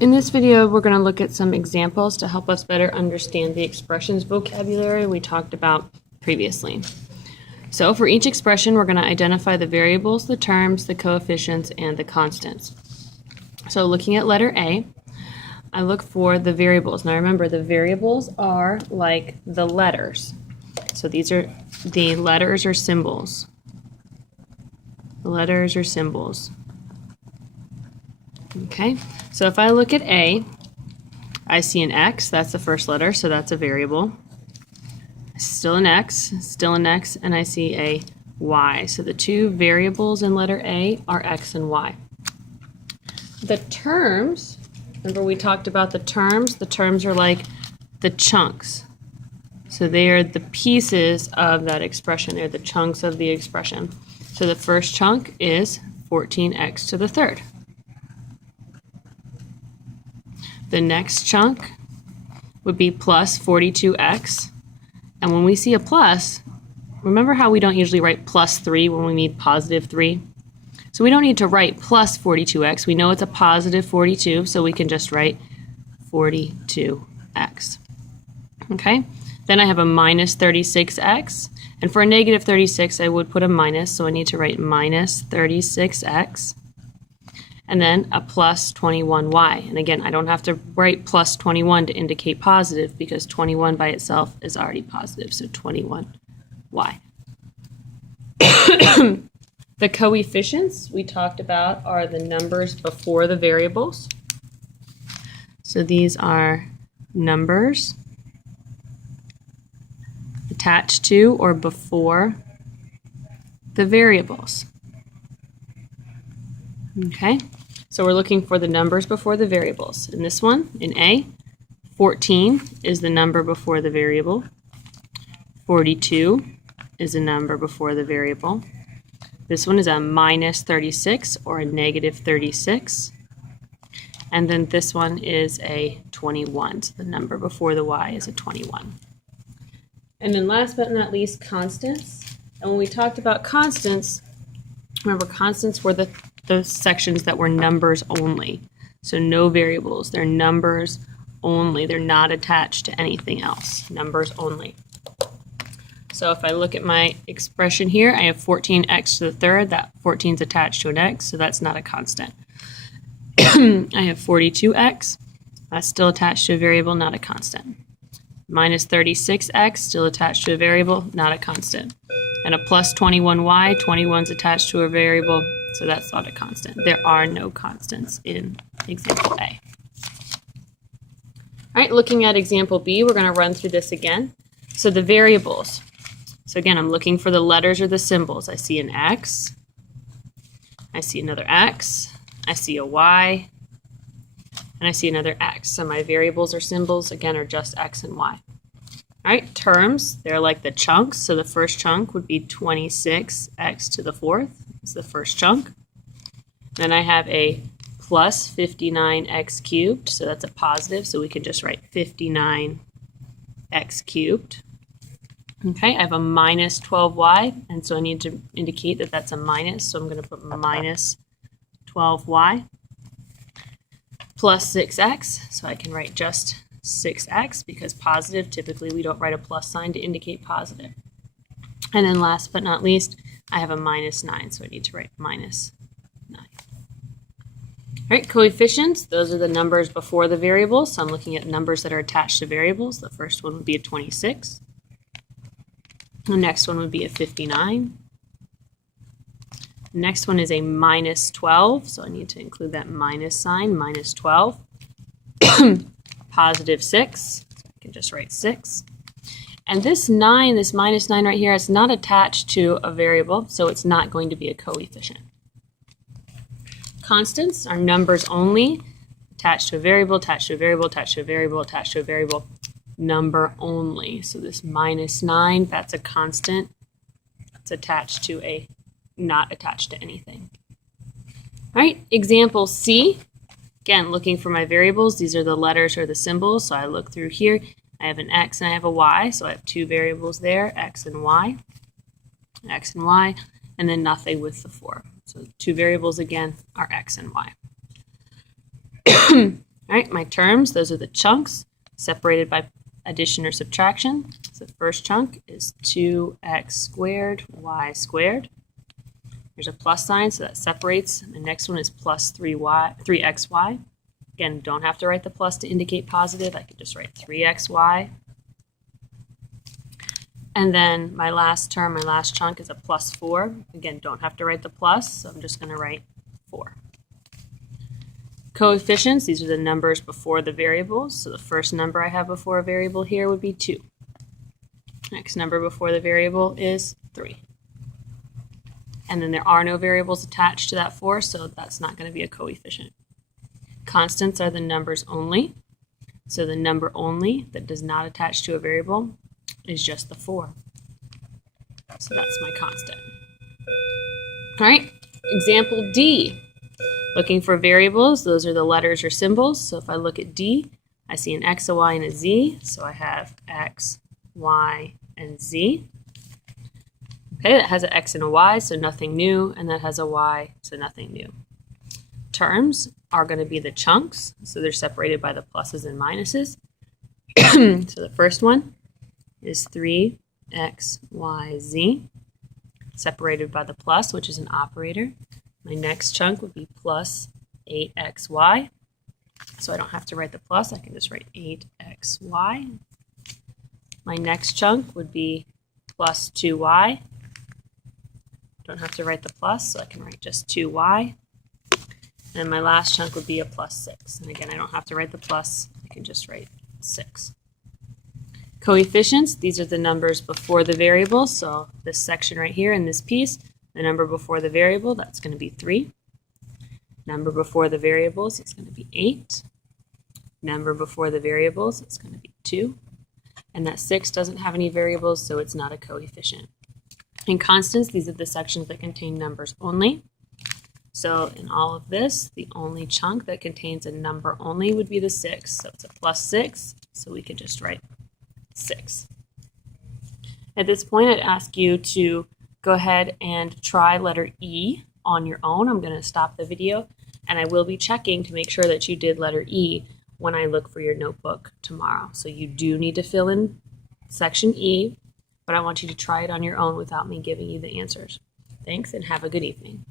In this video, we're going to look at some examples to help us better understand the expressions vocabulary we talked about previously. So for each expression, we're going to identify the variables, the terms, the coefficients, and the constants. So looking at letter A, I look for the variables. Now remember, the variables are like the letters. So these are the letters or symbols. The letters or symbols. Okay, so if I look at A, I see an X, that's the first letter, so that's a variable. Still an X, and I see a Y. So the two variables in letter A are X and Y. The terms, remember we talked about the terms? The terms are like the chunks. So they are the pieces of that expression. They're the chunks of the expression. So the first chunk is 14x to the third. The next chunk would be plus 42x. And when we see a plus, remember how we don't usually write plus 3 when we need positive 3? So we don't need to write plus 42x. We know it's a positive 42, so we can just write 42x. Okay? Then I have a minus 36x. And for a negative 36, I would put a minus, so I need to write minus 36x. And then a plus 21y. And again, I don't have to write plus 21 to indicate positive because 21 by itself is already positive, so 21y. The coefficients we talked about are the numbers before the variables. So these are numbers attached to or before the variables. Okay, so we're looking for the numbers before the variables. In this one, in A, 14 is the number before the variable. 42 is a number before the variable. This one is a minus 36 or a negative 36. And then this one is a 21. So the number before the Y is a 21. And then last but not least, constants. And when we talked about constants, remember constants were the sections that were numbers only. So no variables, they're numbers only. They're not attached to anything else, numbers only. So if I look at my expression here, I have 14x to the third. That 14 is attached to an x, so that's not a constant. I have 42x, that's still attached to a variable, not a constant. Minus 36x, still attached to a variable, not a constant. And a plus 21y, 21 is attached to a variable, so that's not a constant. There are no constants in example A. All right, looking at example B, we're going to run through this again. So the variables. So again, I'm looking for the letters or the symbols. I see an X, I see another X, I see a Y, and I see another X. So my variables or symbols, again, are just X and Y. All right, terms, they're like the chunks. So the first chunk would be 26x to the fourth. It's the first chunk. Then I have a plus 59x cubed, so that's a positive, so we can just write 59x cubed. Okay, I have a minus 12y, and so I need to indicate that that's a minus, so I'm going to put minus 12y. Plus 6x, so I can write just 6x because positive, typically we don't write a plus sign to indicate positive. And then last but not least, I have a minus 9, so I need to write minus 9. All right, coefficients, those are the numbers before the variables. So I'm looking at numbers that are attached to variables. The first one would be a 26. The next one would be a 59. The next one is a minus 12, so I need to include that minus sign, minus 12. Positive 6, so I can just write 6. And this 9, this minus 9 right here, is not attached to a variable, so it's not going to be a coefficient. Constants are numbers only, attached to a variable, attached to a variable, attached to a variable, attached to a variable, number only. So this minus 9, that's a constant. It's attached to a, not attached to anything. All right, example C. Again, looking for my variables. These are the letters or the symbols. So I look through here. I have an X and I have a Y. So I have two variables there, X and Y. X and Y. And then nothing with the 4. So two variables again are X and Y. All All right, my terms, those are the chunks separated by addition or subtraction. So the first chunk is 2x squared y squared. There's a plus sign, so that separates. The next one is plus 3xy. Again, don't have to write the plus to indicate positive. I could just write 3xy. And then my last term, my last chunk is a plus 4. Again, don't have to write the plus, so I'm just going to write 4. Coefficients, these are the numbers before the variables. So the first number I have before a variable here would be 2. Next number before the variable is 3. And then there are no variables attached to that 4, so that's not going to be a coefficient. Constants are the numbers only. So the number only that does not attach to a variable is just the 4. So that's my constant. All right, example D. Looking for variables, those are the letters or symbols. So if I look at D, I see an X, a Y, and a Z. So I have X, Y, and Z. Okay, that has an X and a Y, so nothing new, and that has a Y, so nothing new. Terms are going to be the chunks, so they're separated by the pluses and minuses. So the first one is 3xyz, separated by the plus, which is an operator. My next chunk would be plus 8xy, so I don't have to write the plus, I can just write 8xy. My next chunk would be plus 2y. Don't have to write the plus, so I can write just 2y. And my last chunk would be a plus 6. And again, I don't have to write the plus, I can just write 6. Coefficients, these are the numbers before the variable. So this section right here in this piece, the number before the variable, that's going to be 3. Number before the variables, it's going to be 8. Number before the variables, it's going to be 2. And that 6 doesn't have any variables, so it's not a coefficient. In constants, these are the sections that contain numbers only. So in all of this, the only chunk that contains a number only would be the 6. So it's a plus 6, so we could just write 6. At this point, I'd ask you to go ahead and try letter E on your own. I'm going to stop the video, and I will be checking to make sure that you did letter E when I look for your notebook tomorrow. So you do need to fill in section E, but I want you to try it on your own without me giving you the answers. Thanks, and have a good evening.